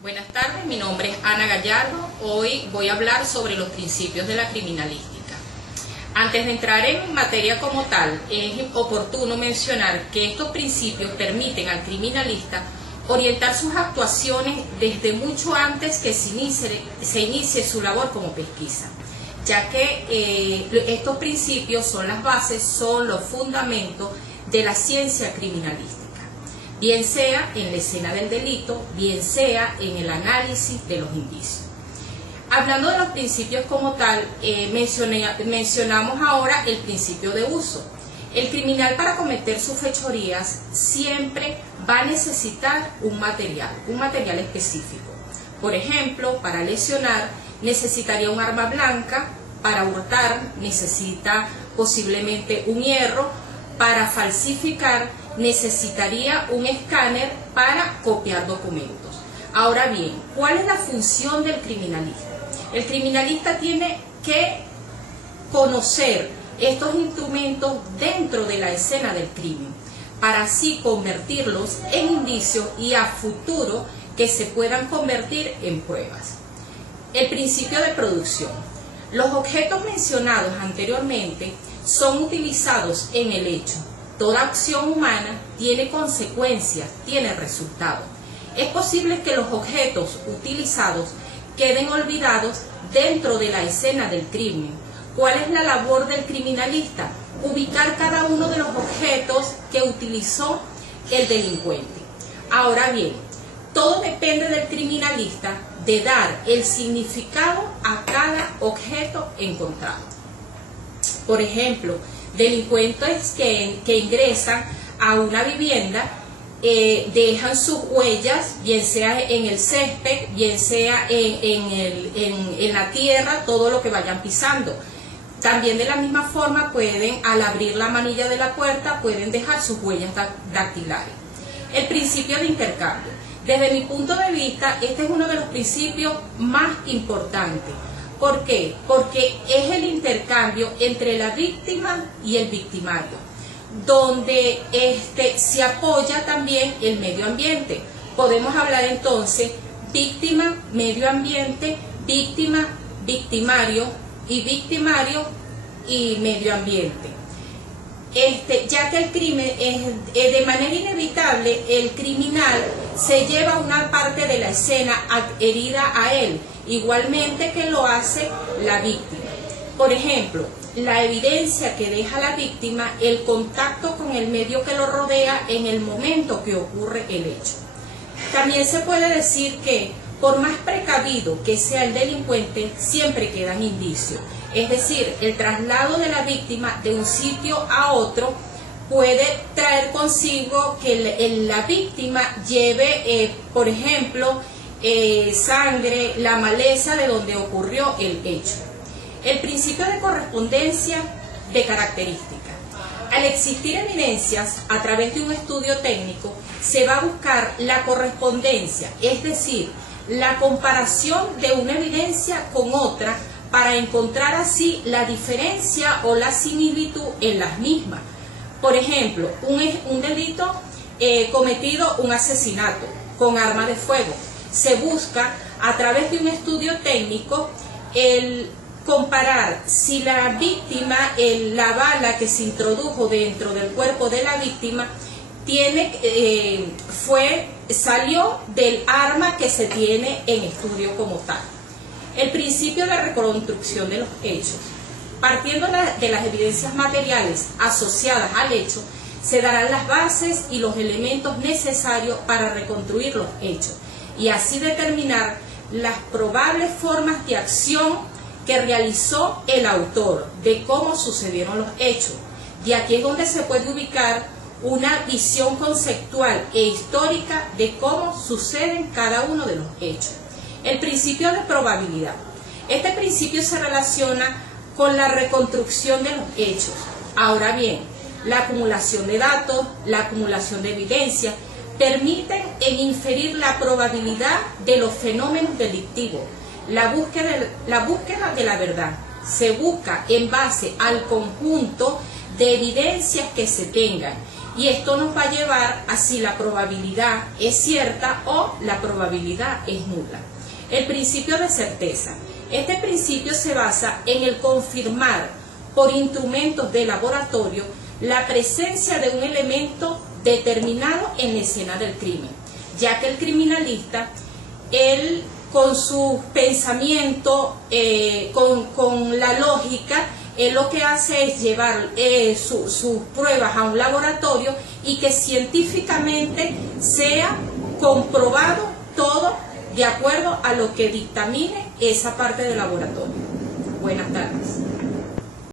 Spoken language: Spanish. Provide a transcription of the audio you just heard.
Buenas tardes, mi nombre es Ana Gallardo. Hoy voy a hablar sobre los principios de la criminalística. Antes de entrar en materia como tal, es oportuno mencionar que estos principios permiten al criminalista orientar sus actuaciones desde mucho antes que se inicie su labor como pesquisa, ya que estos principios son las bases, son los fundamentos de la ciencia criminalística, bien sea en la escena del delito, bien sea en el análisis de los indicios. Hablando de los principios como tal, mencionamos ahora el principio de uso. El criminal, para cometer sus fechorías, siempre va a necesitar un material específico. Por ejemplo, para lesionar necesitaría un arma blanca, para hurtar necesita posiblemente un hierro, para falsificar necesitaría un escáner para copiar documentos. Ahora bien, ¿cuál es la función del criminalista? El criminalista tiene que conocer estos instrumentos dentro de la escena del crimen, para así convertirlos en indicios y a futuro que se puedan convertir en pruebas. El principio de producción. Los objetos mencionados anteriormente son utilizados en el hecho. Toda acción humana tiene consecuencias, tiene resultados. Es posible que los objetos utilizados queden olvidados dentro de la escena del crimen. ¿Cuál es la labor del criminalista? Ubicar cada uno de los objetos que utilizó el delincuente. Ahora bien, todo depende del criminalista de dar el significado a cada objeto encontrado. Por ejemplo, delincuentes que ingresan a una vivienda, dejan sus huellas, bien sea en el césped, bien sea en la tierra, todo lo que vayan pisando. También de la misma forma pueden, al abrir la manilla de la puerta, pueden dejar sus huellas dactilares. El principio de intercambio. Desde mi punto de vista, este es uno de los principios más importantes. ¿Por qué? Porque es el intercambio entre la víctima y el victimario, donde se apoya también el medio ambiente. Podemos hablar entonces víctima, medio ambiente, víctima, victimario y medio ambiente. Ya que el crimen es de manera inevitable, el criminal se lleva una parte de la escena adherida a él, igualmente que lo hace la víctima. Por ejemplo, la evidencia que deja la víctima, el contacto con el medio que lo rodea en el momento que ocurre el hecho. También se puede decir que, por más precavido que sea el delincuente, siempre quedan indicios. Es decir, el traslado de la víctima de un sitio a otro puede traer consigo que la víctima lleve, por ejemplo, sangre, la maleza de donde ocurrió el hecho. El principio de correspondencia de característica. Al existir evidencias a través de un estudio técnico, se va a buscar la correspondencia, es decir, la comparación de una evidencia con otra, para encontrar así la diferencia o la similitud en las mismas. Por ejemplo, un delito cometido, un asesinato con arma de fuego. Se busca a través de un estudio técnico el comparar si la víctima, la bala que se introdujo dentro del cuerpo de la víctima salió del arma que se tiene en estudio como tal. El principio de reconstrucción de los hechos. Partiendo de las evidencias materiales asociadas al hecho, se darán las bases y los elementos necesarios para reconstruir los hechos y así determinar las probables formas de acción que realizó el autor, de cómo sucedieron los hechos. Y aquí es donde se puede ubicar una visión conceptual e histórica de cómo suceden cada uno de los hechos. El principio de probabilidad. Este principio se relaciona con la reconstrucción de los hechos. Ahora bien, la acumulación de datos, la acumulación de evidencia, permiten inferir la probabilidad de los fenómenos delictivos. La búsqueda de la verdad se busca en base al conjunto de evidencias que se tengan y esto nos va a llevar a si la probabilidad es cierta o la probabilidad es nula. El principio de certeza. Este principio se basa en el confirmar por instrumentos de laboratorio la presencia de un elemento determinado en la escena del crimen, ya que el criminalista, él con su pensamiento, con la lógica, él lo que hace es llevar sus pruebas a un laboratorio y que científicamente sea comprobado todo de acuerdo a lo que dictamine esa parte del laboratorio. Buenas tardes.